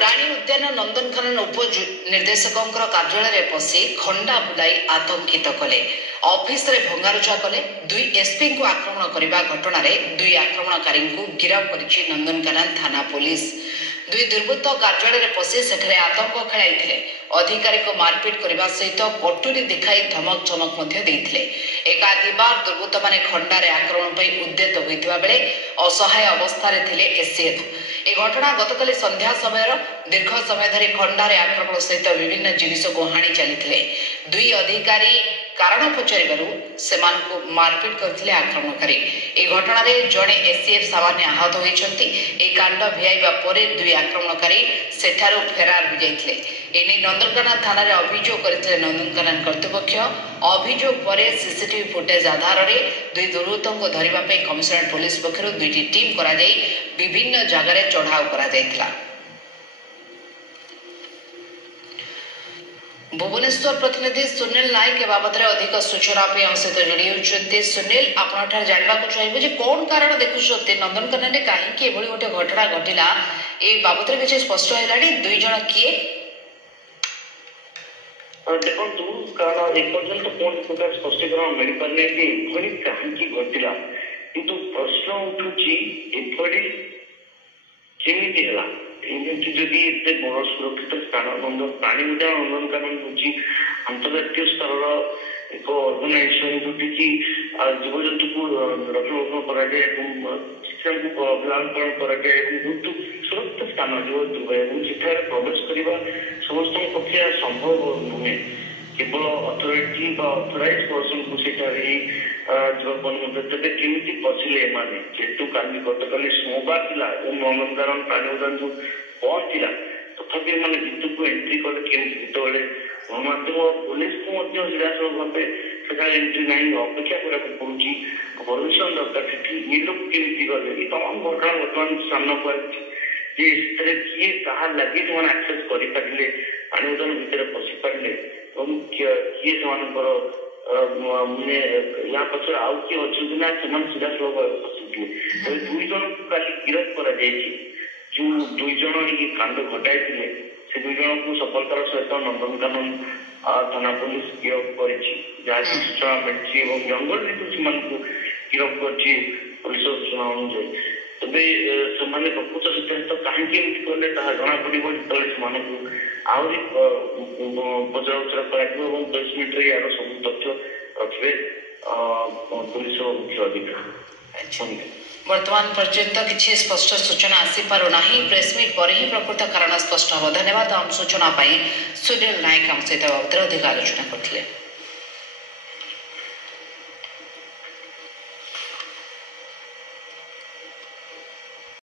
प्राणी उद्यान नंदनकानन उप निर्देशकों कार्यालय पशि खंडा बुलाई आतंकित कले ऑफिस रे भंगारुजा कले दुई एसपी को आक्रमण करने घटना दुई आक्रमणकारी गिरफ्त कर नंदनकानन थाना पुलिस दुई दुर्वृत्त कार्यालय पशि सेठे आतंक खेलाई अधिकारी को मारपिट करने सहित कटुरी दिखाई धमक चमक देते एकाधिबार दुर्वृत्त माने खंडारे आक्रमण पर उद्यत होता बेले असहाय अवस्था एससीएफ ए घटना गतकाली संध्या समय दीर्घ समय धरी खंडारे आक्रमण सहित विभिन्न जिनिस को हाणी चली दुई अधिकारी कारण पचारू से मारपिट करते आक्रमणकारी ए घटना जड़े एससीएफ सामान्य आहत होती कांड भिआईबा परे दुई आक्रमणकारी सेठारु फेरार हो जाते एने नंदनकानन थाना अभियोग करते नंदनकानन कर्तृपक्ष अभियोग पर सीसीटीवी फुटेज आधार में दुई दुर्वृत्तों को धरने कमिशनरेट पुलिस पक्षर दुईटी टीम करा विभिन्न जगह चढ़ाऊ करा भुवनेश्वर प्रतिनिधि सुनील नायक बाबद अधिक सूचना सहित जोड़ी होती सुनील आप जानवा चाहिए कौन कारण देखुं नंदनकानन में कहीं गोटे घटना घटला ए बाबद किसी स्पष्ट है दुई जन किए देखु कारण एपर्यंत कौन प्रकार स्पष्टीकरण मिल पारे कि कहीं घटला किंतु प्रश्न उठुची केमिति है जदि एत बड़ सुरक्षित स्थान प्राणी उद्यान नंदनकानन हूँ अंतर्जातीय स्तर एक अर्गानाइजेसन जोटि कि जीवजंतु को रक्षणाबेक्षण कराए शिक्षा को अभिलाषण कराए बहुत सुरक्षित स्थान जीवजंतु प्रवेश करने समस्त पक्षे संभव नुहे केवल अथॉरिटी अथराइज पर्सन को तेज केमी पशिले जेहेतु गतकाली सोमवार था नंदनकानन प्राणी उद्यान जो बंद था तथापि भितर को एंट्री कले केतने गणमाध्यम पुलिस को सीधासल भाव से एंट्री ना अपेक्षा करा पड़ी परमिशन दरकार ये लोग केमी गले तमाम घटना बर्तमान सामना को किए क्या लगे से आक्सेस कर प्राणी उद्यान भितर पशि पारे किए से या पचर आउ किए अच्छे ना सीधा सड़क पशुले दुई जन को कल गिरफ्त कर जो दुई जन ये कांड घटाई से दुई जन को सफलतार सहित नंदनकानन थाना पुलिस गिरफ्त कर सूचना मिली जंगल से गिरफ्त कर पुलिस सूचना अनुଯାयी तबे से प्रकृत सिद्धांत कहीं कले जना पड़ो जो आहरी पचराउचरा कर 10 मिनट यार सब तथ्य रखे पुलिस मुख्य अधिकारी वर्तमान पर्यंत किसी स्पष्ट सूचना आसी पारु नाही प्रेसमिट पर ही प्रकृत कारण स्पष्ट हम धन्यवाद सूचना सुनील नायक आम सहित अधिक आलोचना करते।